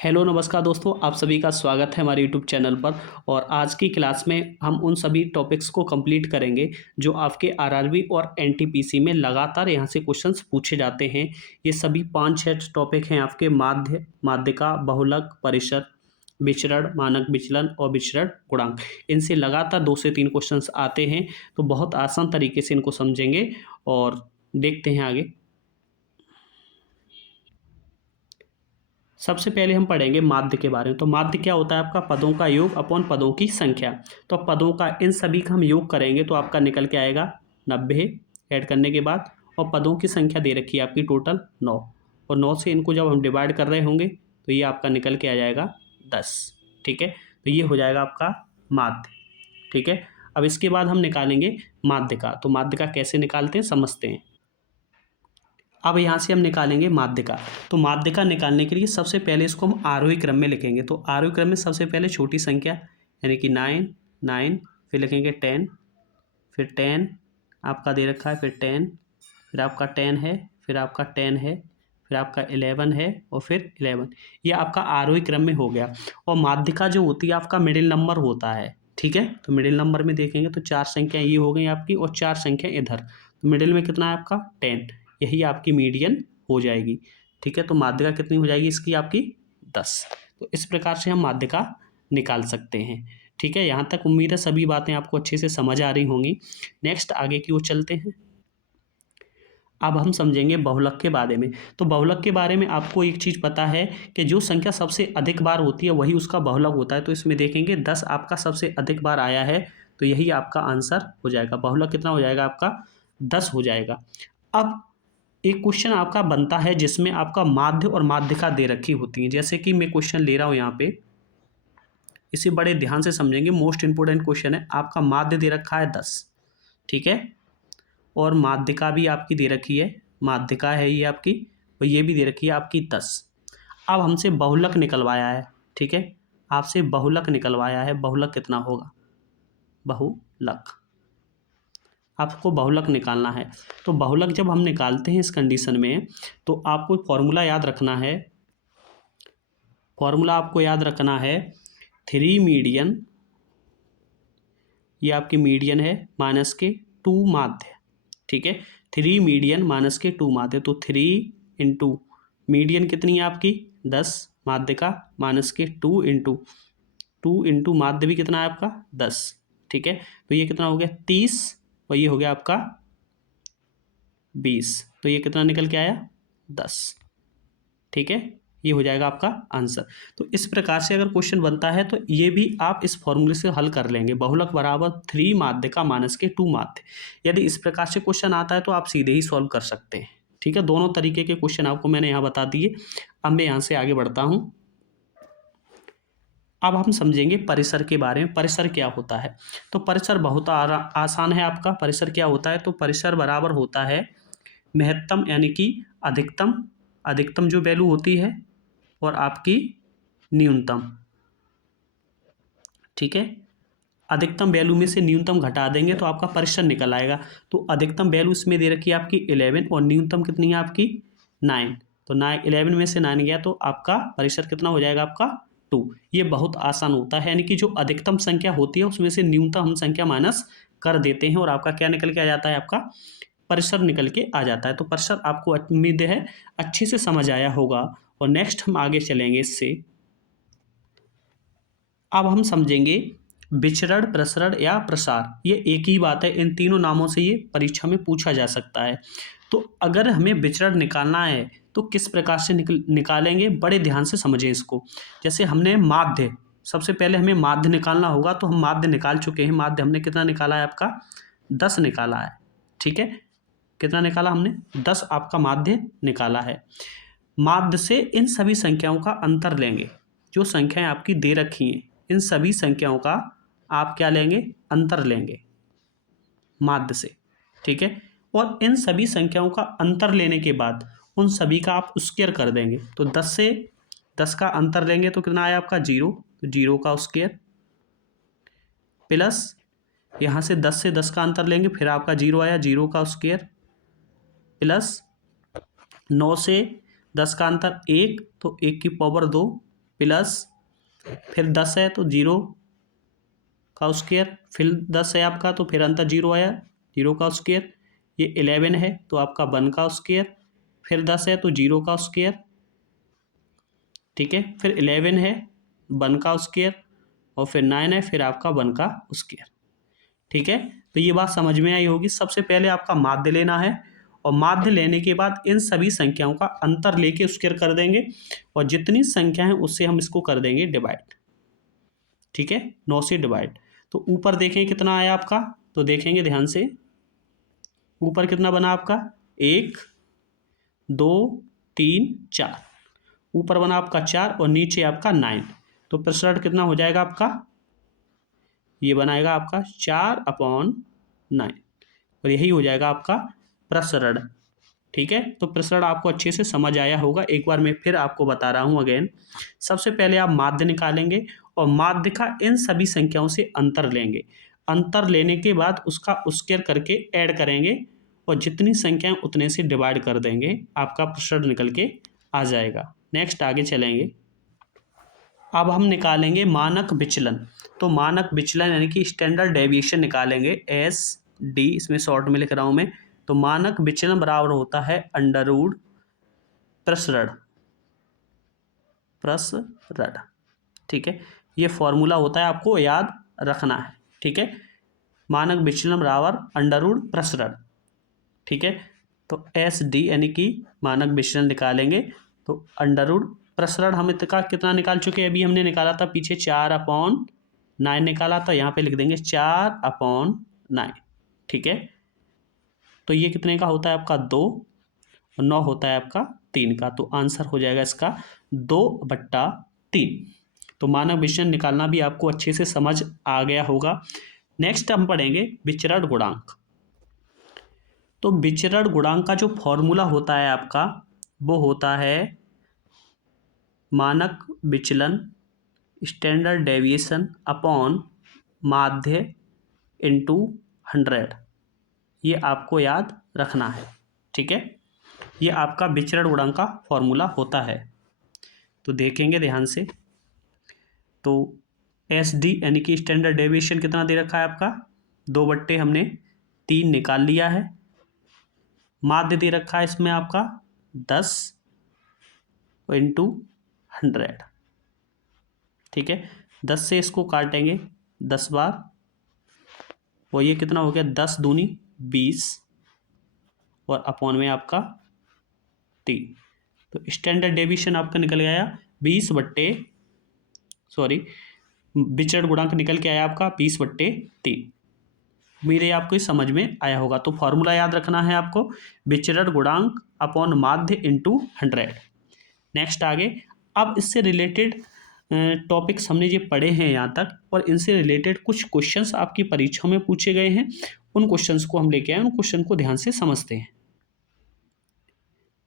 Hello नमस्कार दोस्तों, आप सभी का स्वागत है हमारे यूट्यूब चैनल पर। और आज की क्लास में हम उन सभी टॉपिक्स को कंप्लीट करेंगे जो आपके आरआरबी और एनटीपीसी में लगातार यहाँ से क्वेश्चंस पूछे जाते हैं। ये सभी 5-6 टॉपिक हैं आपके माध्य, माध्यिका, बहुलक, परिसर, विचरण, मानक विचलन और विचरण गुणांक। इनसे लगातार 2 से 3 क्वेश्चंस आते हैं, तो बहुत आसान तरीके से इनको समझेंगे और देखते हैं आगे। सबसे पहले हम पढ़ेंगे माध्य के बारे में। तो माध्य क्या होता है? आपका पदों का योग अपॉन पदों की संख्या। तो पदों का इन सभी का हम योग करेंगे तो आपका निकल के आएगा 90 ऐड करने के बाद, और पदों की संख्या दे रखी है आपकी टोटल 9, और 9 से इनको जब हम डिवाइड कर रहे होंगे तो ये आपका निकल के आ जाएगा 10। ठीक है, तो ये हो जाएगा आपका माध्य। ठीक है, अब इसके बाद हम निकालेंगे माध्यिका। तो माध्यिका कैसे निकालते हैं समझते हैं। अब यहाँ से हम निकालेंगे माध्यिका। तो माध्यिका निकालने के लिए सबसे पहले इसको हम आरोही क्रम में लिखेंगे। तो आरोही क्रम में सबसे पहले छोटी संख्या यानी कि 9, फिर लिखेंगे 10, फिर 10 आपका दे रखा है, फिर 10, फिर आपका 10 है, फिर आपका 10 है, फिर आपका 11 है, और फिर 11। ये आपका आरोही क्रम में हो गया। और माध्यिका जो होती है आपका मिडिल नंबर होता है। ठीक है, तो मिडिल नंबर में देखेंगे तो 4 संख्या ये हो गई आपकी और 4 संख्या इधर, तो मिडिल में कितना है आपका 10, यही आपकी मीडियन हो जाएगी। ठीक है, तो माध्यिका कितनी हो जाएगी इसकी आपकी 10। तो इस प्रकार से हम माध्यिका निकाल सकते हैं। ठीक है, यहाँ तक उम्मीद है सभी बातें आपको अच्छे से समझ आ रही होंगी। नेक्स्ट आगे की ओर चलते हैं। अब हम समझेंगे बहुलक के बारे में। तो बहुलक के बारे में आपको एक चीज़ पता है कि जो संख्या सबसे अधिक बार होती है वही उसका बहुलक होता है। तो इसमें देखेंगे 10 आपका सबसे अधिक बार आया है, तो यही आपका आंसर हो जाएगा। बहुलक कितना हो जाएगा आपका 10 हो जाएगा। अब एक क्वेश्चन आपका बनता है जिसमें आपका माध्य और माध्यिका दे रखी होती है। जैसे कि मैं क्वेश्चन ले रहा हूँ यहाँ पे, इसे बड़े ध्यान से समझेंगे, मोस्ट इंपोर्टेंट क्वेश्चन है। आपका माध्य दे रखा है 10, ठीक है, और माध्यिका भी आपकी दे रखी है, माध्यिका है ये आपकी, और ये भी दे रखी है आपकी 10। अब हमसे बहुलक निकलवाया है। ठीक है, आपसे बहुलक निकलवाया है। बहुलक कितना होगा? बहुलक आपको बहुलक निकालना है। तो बहुलक जब हम निकालते हैं इस कंडीशन में, तो आपको फॉर्मूला याद रखना है। फॉर्मूला आपको याद रखना है 3 मीडियन, ये आपकी मीडियन है, माइनस के 2 माध्य। ठीक है, 3 मीडियन माइनस के 2 माध्य। तो 3 इंटू मीडियन कितनी है आपकी 10, माध्यिका माइनस के 2 इंटू माध्य भी कितना है आपका 10। ठीक है, तो ये कितना हो गया 30, और ये हो गया आपका 20। तो ये कितना निकल के आया 10। ठीक है, ये हो जाएगा आपका आंसर। तो इस प्रकार से अगर क्वेश्चन बनता है तो ये भी आप इस फॉर्मूले से हल कर लेंगे। बहुलक बराबर 3 माध्यिका माइनस के 2 माध्य। यदि इस प्रकार से क्वेश्चन आता है तो आप सीधे ही सॉल्व कर सकते हैं। ठीक है, दोनों तरीके के क्वेश्चन आपको मैंने यहाँ बता दिए। अब मैं यहाँ से आगे बढ़ता हूँ। अब हम समझेंगे परिसर के बारे में। परिसर क्या होता है? तो परिसर बहुत आसान है आपका। परिसर क्या होता है? तो परिसर बराबर होता है महत्तम यानी कि अधिकतम, अधिकतम जो वैल्यू होती है, और आपकी न्यूनतम। ठीक है, अधिकतम वैल्यू में से न्यूनतम घटा देंगे तो आपका परिसर निकल आएगा। तो अधिकतम वैल्यू इसमें दे रखी है आपकी 11, और न्यूनतम कितनी है आपकी 9। तो 11 में से 9 गया तो आपका परिसर कितना हो जाएगा आपका 2। ये बहुत आसान होता है, यानी कि जो अधिकतम संख्या होती है उसमें से न्यूनतम हम संख्या माइनस कर देते हैं और आपका क्या निकल के आ जाता है? आपका परिसर निकल के आ जाता है। तो परिसर आपको उम्मीद है अच्छे से समझ आया होगा। और नेक्स्ट हम आगे चलेंगे इससे। अब हम समझेंगे विचरण, प्रसरण या प्रसार। ये एक ही बात है, इन तीनों नामों से ये परीक्षा में पूछा जा सकता है। तो अगर हमें विचरण निकालना है तो किस प्रकार से निकालेंगे, बड़े ध्यान से समझें इसको। जैसे हमने माध्य, सबसे पहले हमें माध्य निकालना होगा, तो हम माध्य निकाल चुके हैं। माध्य हमने कितना निकाला है? आपका 10 निकाला है। ठीक है, कितना निकाला हमने? 10 आपका माध्य निकाला है। माध्य से इन सभी संख्याओं का अंतर लेंगे। जो संख्याएं आपकी दे रखी हैं इन सभी संख्याओं का आप क्या लेंगे? अंतर लेंगे माध्य से। ठीक है, और इन सभी संख्याओं का अंतर लेने के बाद उन सभी का आप स्क्वायर कर देंगे। तो 10 से 10 का अंतर लेंगे तो कितना आया आपका 0, तो 0 का स्क्वायर, प्लस यहाँ से 10 से 10 का अंतर लेंगे, फिर आपका 0 आया, 0 का स्क्वायर, प्लस 9 से 10 का अंतर 1, तो 1 की पावर 2, प्लस फिर 10 है तो 0 का स्क्वायर, फिर 10 है आपका तो फिर अंतर 0 आया, 0 का स्क्वायर। ये 11 है तो आपका 1 का स्क्वायर, फिर 10 है तो 0 का स्क्वायर, ठीक है। फिर 11 है 1 का स्क्वायर, और फिर 9 है फिर आपका 1 का स्क्वायर, ठीक है। तो ये बात समझ में आई होगी। सबसे पहले आपका माध्य लेना है, और माध्य लेने के बाद इन सभी संख्याओं का अंतर लेके स्क्वायर कर देंगे, और जितनी संख्या है उससे हम इसको कर देंगे डिवाइड, ठीक है, 9 से डिवाइड। तो ऊपर देखें कितना आया आपका, तो देखेंगे ध्यान से, ऊपर कितना बना आपका 1 2 3 4, ऊपर बना आपका 4 और नीचे आपका 9। तो प्रसरण कितना हो जाएगा आपका, ये बनाएगा आपका 4/9, और यही हो जाएगा आपका प्रसरण, ठीक है। तो प्रसरण आपको अच्छे से समझ आया होगा। एक बार मैं फिर आपको बता रहा हूँ अगेन। सबसे पहले आप माध्य निकालेंगे, और माध्य का इन सभी संख्याओं से अंतर लेंगे, अंतर लेने के बाद उसका स्क्वायर करके ऐड करेंगे, और जितनी संख्याएं उतने से डिवाइड कर देंगे, आपका प्रसरण निकल के आ जाएगा। नेक्स्ट आगे चलेंगे। अब हम निकालेंगे मानक विचलन। तो मानक विचलन यानी कि स्टैंडर्ड डेविएशन निकालेंगे, SD, इसमें शॉर्ट में लिख रहा हूं मैं। तो मानक विचलन बराबर होता है अंडर रूट प्रसरण, ठीक है। ये फॉर्मूला होता है, आपको याद रखना है, ठीक है। मानक विचलन बराबर अंडर रूट प्रसरण, ठीक है। तो SD यानी कि मानक विचलन निकालेंगे, तो अंडर रूट प्रसरण हम इतना कितना निकाल चुके हैं, अभी हमने निकाला था पीछे 4/9 निकाला था, यहाँ पे लिख देंगे 4/9, ठीक है। तो ये कितने का होता है आपका 2, और 9 होता है आपका 3 का। तो आंसर हो जाएगा इसका 2/3। तो मानक विचलन निकालना भी आपको अच्छे से समझ आ गया होगा। नेक्स्ट हम पढ़ेंगे विचरण गुणांक। तो विचरण गुणांक का जो फॉर्मूला होता है आपका, वो होता है मानक विचलन स्टैंडर्ड डेविएशन अपॉन माध्य इंटू 100। ये आपको याद रखना है, ठीक है। ये आपका विचरण गुणांक का फॉर्मूला होता है। तो देखेंगे ध्यान से। तो SD यानी कि स्टैंडर्ड डेविएशन कितना दे रखा है आपका, 2/3 निकाल लिया है। माध्य दे रखा है इसमें आपका 10 इंटू 100, ठीक है। 10 से इसको काटेंगे 10 बार, और ये कितना हो गया 10 दूनी 20, और अपॉन में आपका 3। तो स्टैंडर्ड डेविएशन आपका निकल गया 20/, विचरण गुणांक निकल के आया आपका 20/3। उम्मीद है आपको समझ में आया होगा। तो फॉर्मूला याद रखना है आपको, विचरण गुणांक अपॉन माध्य इंटू 100। नेक्स्ट आगे, अब इससे रिलेटेड टॉपिक्स हमने ये पढ़े हैं यहाँ तक, और इनसे रिलेटेड कुछ क्वेश्चंस आपकी परीक्षाओं में पूछे गए हैं। उन क्वेश्चंस को हम लेके आए, उन क्वेश्चन को ध्यान से समझते हैं।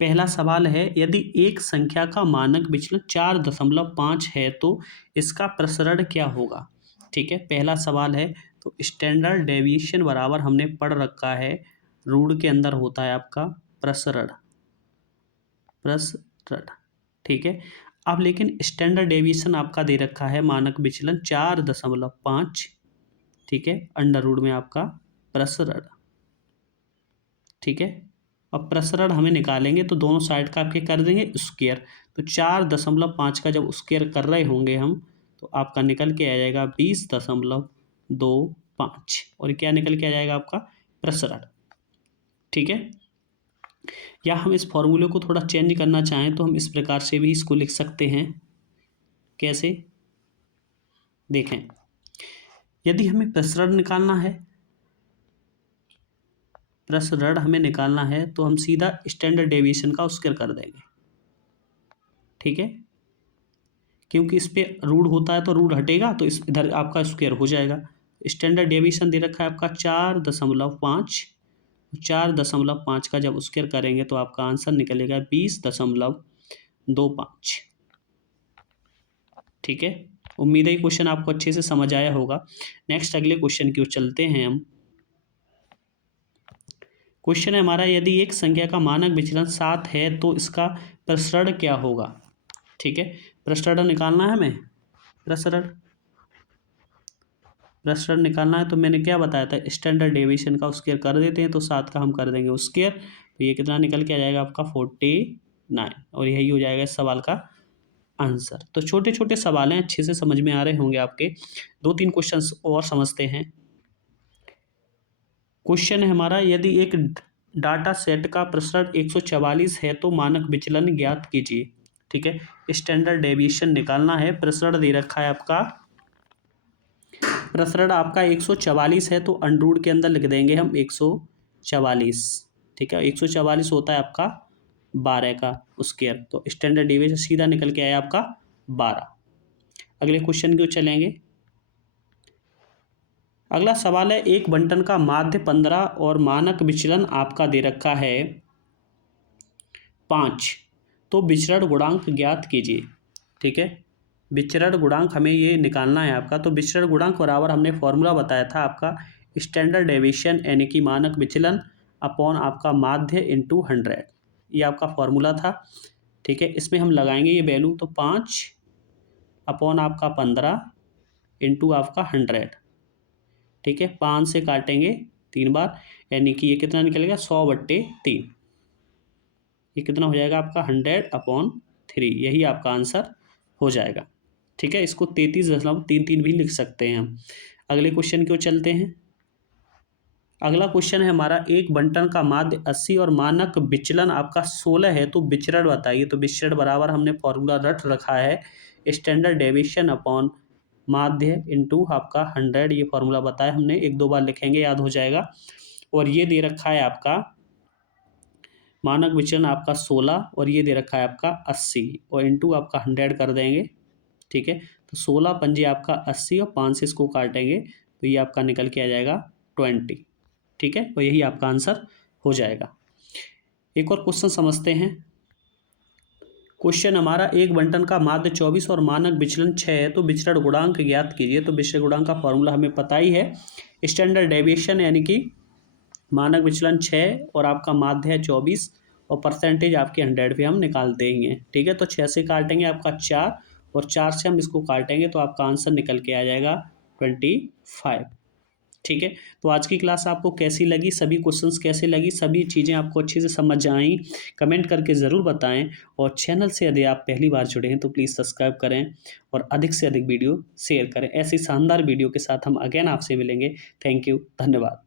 पहला सवाल है, यदि एक संख्या का मानक विचलन 4.5 है तो इसका प्रसरण क्या होगा, ठीक है। पहला सवाल है, तो स्टैंडर्ड डेविएशन बराबर हमने पढ़ रखा है, रूट के अंदर होता है आपका प्रसरण, ठीक है। अब लेकिन स्टैंडर्ड डेविएशन आपका दे रखा है मानक विचलन 4.5, ठीक है, अंडर रूट में आपका प्रसरण, ठीक है। अब प्रसरण हमें निकालेंगे, तो दोनों साइड का आपके कर देंगे स्क्वायर। तो 4.5 का जब स्क्वायर कर रहे होंगे हम, तो आपका निकल के आ जाएगा 20.25, और क्या निकल के आ जाएगा आपका प्रसरण, ठीक है। या हम इस फॉर्मूले को थोड़ा चेंज करना चाहें तो हम इस प्रकार से भी इसको लिख सकते हैं। कैसे, देखें, यदि हमें प्रसरण निकालना है तो हम सीधा स्टैंडर्ड डेविएशन का स्क्वायर कर देंगे, ठीक है। क्योंकि इस पे रूट होता है तो रूट हटेगा, तो इस इधर आपका स्क्वायर हो जाएगा। स्टैंडर्ड डेविएशन दे रखा है आपका 4.5, 4.5 का जब स्क्वायर करेंगे तो आपका आंसर निकलेगा 20.25, ठीक है। उम्मीद है क्वेश्चन आपको अच्छे से समझ आया होगा। नेक्स्ट अगले क्वेश्चन की ओर चलते हैं हम। क्वेश्चन है हमारा, यदि एक संख्या का मानक विचलन 7 है तो इसका प्रसरण क्या होगा, ठीक है। प्रसरण निकालना है हमें, प्रसरण निकालना है। तो मैंने क्या बताया था, स्टैंडर्ड डेविएशन का स्क्वायर कर देते हैं, तो 7 का हम कर देंगे स्क्वायर, तो ये कितना निकल के आ जाएगा आपका 49, और यही हो जाएगा इस सवाल का आंसर। तो छोटे छोटे सवाल हैं, अच्छे से समझ में आ रहे होंगे आपके। 2-3 क्वेश्चंस और समझते हैं। क्वेश्चन है हमारा, यदि एक डाटा सेट का प्रसरण 144 है तो मानक विचलन ज्ञात कीजिए। ठीक है, स्टैंडर्ड डेविएशन निकालना है। प्रसरण दे रखा है आपका, प्रसरण आपका 144 है, तो अंडरूट के अंदर लिख देंगे हम 144। ठीक है, 144 होता है आपका 12 का स्क्वायर, तो स्टैंडर्ड डेविएशन सीधा निकल के आया आपका 12। अगले क्वेश्चन की चलेंगे। अगला सवाल है, एक बंटन का माध्य 15 और मानक विचलन आपका दे रखा है 5, तो विचरण गुणांक ज्ञात कीजिए। ठीक है, विचरण गुणांक हमें ये निकालना है आपका। तो विचरण गुणांक बराबर हमने फॉर्मूला बताया था आपका, स्टैंडर्ड डेविएशन यानी कि मानक विचलन अपॉन आपका माध्य इंटू 100, ये आपका फॉर्मूला था। ठीक है, इसमें हम लगाएंगे ये वैल्यू, तो 5 अपॉन आपका 15 इंटू आपका 100। ठीक है, 5 से काटेंगे 3 बार, यानी कि ये कितना निकलेगा 100/3, ये कितना हो जाएगा आपका 100/3, यही आपका आंसर हो जाएगा। ठीक है, इसको 33.33 भी लिख सकते हैं हम। अगले क्वेश्चन की ओर चलते हैं। अगला क्वेश्चन है हमारा, एक बंटन का माध्य 80 और मानक विचलन आपका 16 है, तो विचरण बताइए। तो विचरण बराबर हमने फॉर्मूला रट रखा है, स्टैंडर्ड डेविएशन अपॉन माध्य इंटू आपका 100, ये फॉर्मूला बताया हमने, 1-2 बार लिखेंगे याद हो जाएगा। और ये दे रखा है आपका मानक विचलन आपका 16, और ये दे रखा है आपका 80, और इंटू आपका 100 कर देंगे। ठीक है, तो 16 पंजे आपका 80, और 5 से इसको काटेंगे तो ये आपका निकल के आ जाएगा 20। ठीक है, तो यही आपका आंसर हो जाएगा। एक और क्वेश्चन समझते हैं। क्वेश्चन हमारा, एक बंटन का माध्य 24 और मानक विचलन 6 है, तो विचरण गुणांक ज्ञात कीजिए। तो विचरण गुणांक का फॉर्मूला हमें पता ही है, स्टैंडर्ड डेविएशन यानी कि मानक विचलन 6 और आपका माध्य है 24, और परसेंटेज आपके 100 पे हम निकालते ही हैं। ठीक है, तो 6 से काटेंगे आपका 4, और 4 से हम इसको काटेंगे तो आपका आंसर निकल के आ जाएगा 25। ठीक है, तो आज की क्लास आपको कैसी लगी, सभी क्वेश्चंस कैसे लगी, सभी चीज़ें आपको अच्छे से समझ आई, कमेंट करके ज़रूर बताएं। और चैनल से यदि आप पहली बार जुड़े हैं तो प्लीज़ सब्सक्राइब करें और अधिक से अधिक वीडियो शेयर करें। ऐसी शानदार वीडियो के साथ हम अगेन आपसे मिलेंगे। थैंक यू, धन्यवाद।